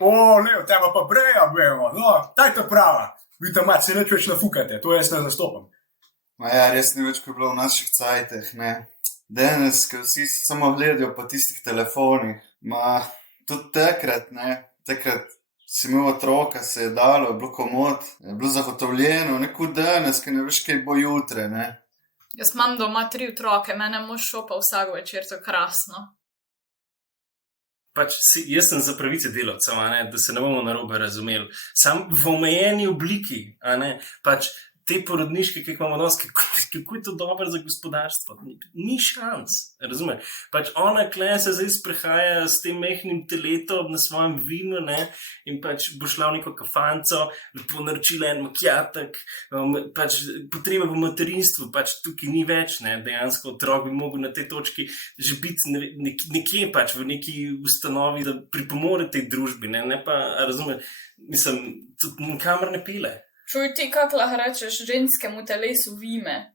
Ne, teba pa breja, bejmo. No, taj to prava. Vi tam se neč več nafukate, to jaz ne zastopam. Ma ja, res ni več, ko je bilo v naših cajteh, ne. Danes, ko vsi samo gledajo po tistih telefonih, ma tudi takrat, ne, takrat si imel otroka, se je dalo, je bilo komod, je bilo zagotovljeno, neko danes, ko ne veš, kaj bo jutre, ne. Jaz imam doma 3 otroke, mene mož šopa vsak večer, to je krasno. Pač jaz sem za pravice delavcev, da se ne bomo narobe razumeli. Sam v omejeni obliki, pač te porodniške, ki jih imamo danes, kako je to dobro za gospodarstvo? Ni šans, razumeš? Pač ona kle se zdaj sprehaja s tem mehnim teletom na svojem vinu, ne, in pač bo šla v neko kafanco, lepo naročila en makijatek, pač potreba po materinstvu, pač tukaj ni več, ne, dejansko otrok bi mogel na tej točki že biti nekje pač v neki ustanovi, da pripomore tej družbi, ne pa, razumeš, mislim, tudi nikamor ne pile. Čuj ti, kako lahko rečeš ženskemu telesu vime?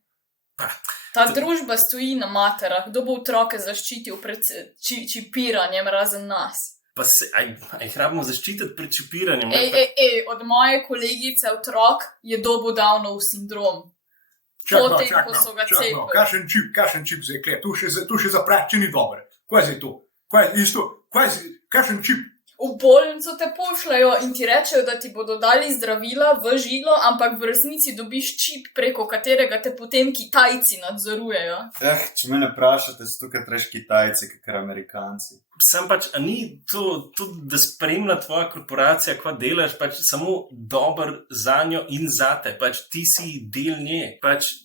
Ta družba stoji na materah, kdo bo otroke zaščitil pred čipiranjem razen nas? Pa se, jih rabimo zaščititi pred čipiranjem? Od moje kolegice otrok je dobil Downov sindrom. Potem, ko so ga cepili. Kakšen čip zdaj kle, tu še zaprašči ni dobre. Kaj je to? Kakšen čip? V bolnico te pošljajo in ti rečejo, da ti bodo dali zdravila v žilo, ampak v resnici dobiš čip, preko katerega te potem Kitajci nadzorujejo. Če me ne vprašate, so tukaj treš Kitajci, kakor Amerikanci. Sam pač, a ni to, da spremlja tvoja korporacija, kva delaš, pač samo dober za njo in zate, pač ti si del nje, pač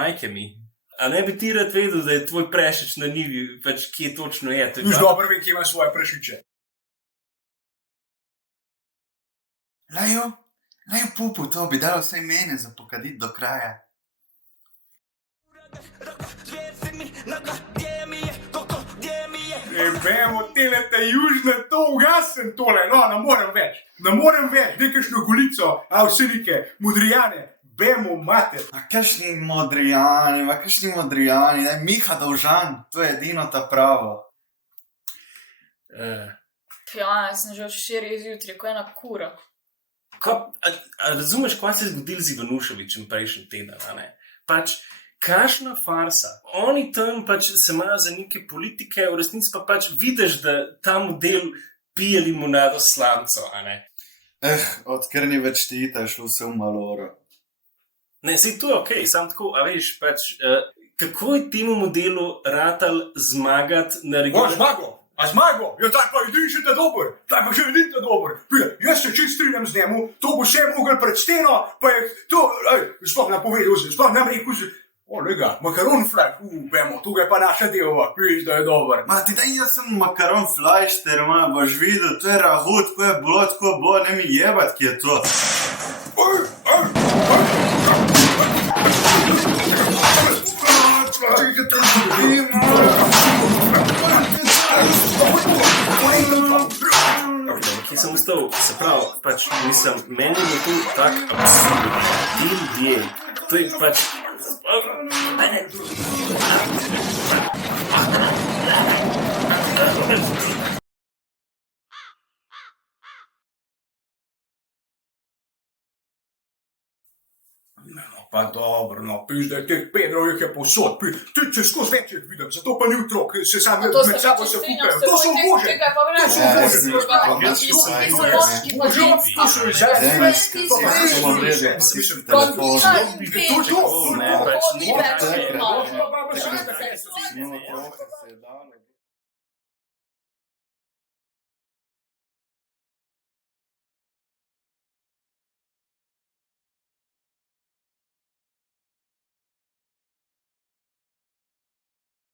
majke mi. A ne bi ti rad vedel, da je tvoj prešič na njivi, pač kje točno je? Už dobro vem, kje ima svoje prešiče. Lajo pupu, to bi dalo vsaj mene zapokaditi do kraja. Vemo, te južne, to ugasem tole, no, ne morem več, nekajšno gulico, avsenike, modrijane. Bemo, mater. Kakšni modrijani, daj Miha Dovžan, to je edino ta pravo. Jaz sem že od 4 zjutraj, ko je ena kura. Razumeš, kaj se je zgodil z Ivanuševičem prejšnji teden, Pač, kakšna farsa. Oni tam pač se imajo za neke politike, v resnici pa pač vidiš, da ta model pije limonado s slanco, Odkar ni več tita, je šlo vse v maloro. Ne, sej to je okej, sam tako, a veš, pač, kako je temu modelu ratal zmagati na regionu? Zmago? Ja, taj pa edinšite dober, Jaz se čist strinjam z njemu, to bo vse mogel pred steno, pa je to, sploh nam povedal se, sploh nam rekel se, lega, makaron flajš, vemo, tu je pa naša delova, da je dober. Ma ti daj, jaz sem makaron flajš, boš videl, to je rahut, ko je bilo, tako bo, ne mi jebat, ki je to. Kje sem ustal, se pravi, pač, mislim, meni je to tak absurd, ti ljudje, to je pač... Pa dobro, da je teh Pedrov jih je povsod, ti če skozi več jih vidim, zato pa ni otrok, se sami med sabo se kukajo, to so ubože, to so ubože.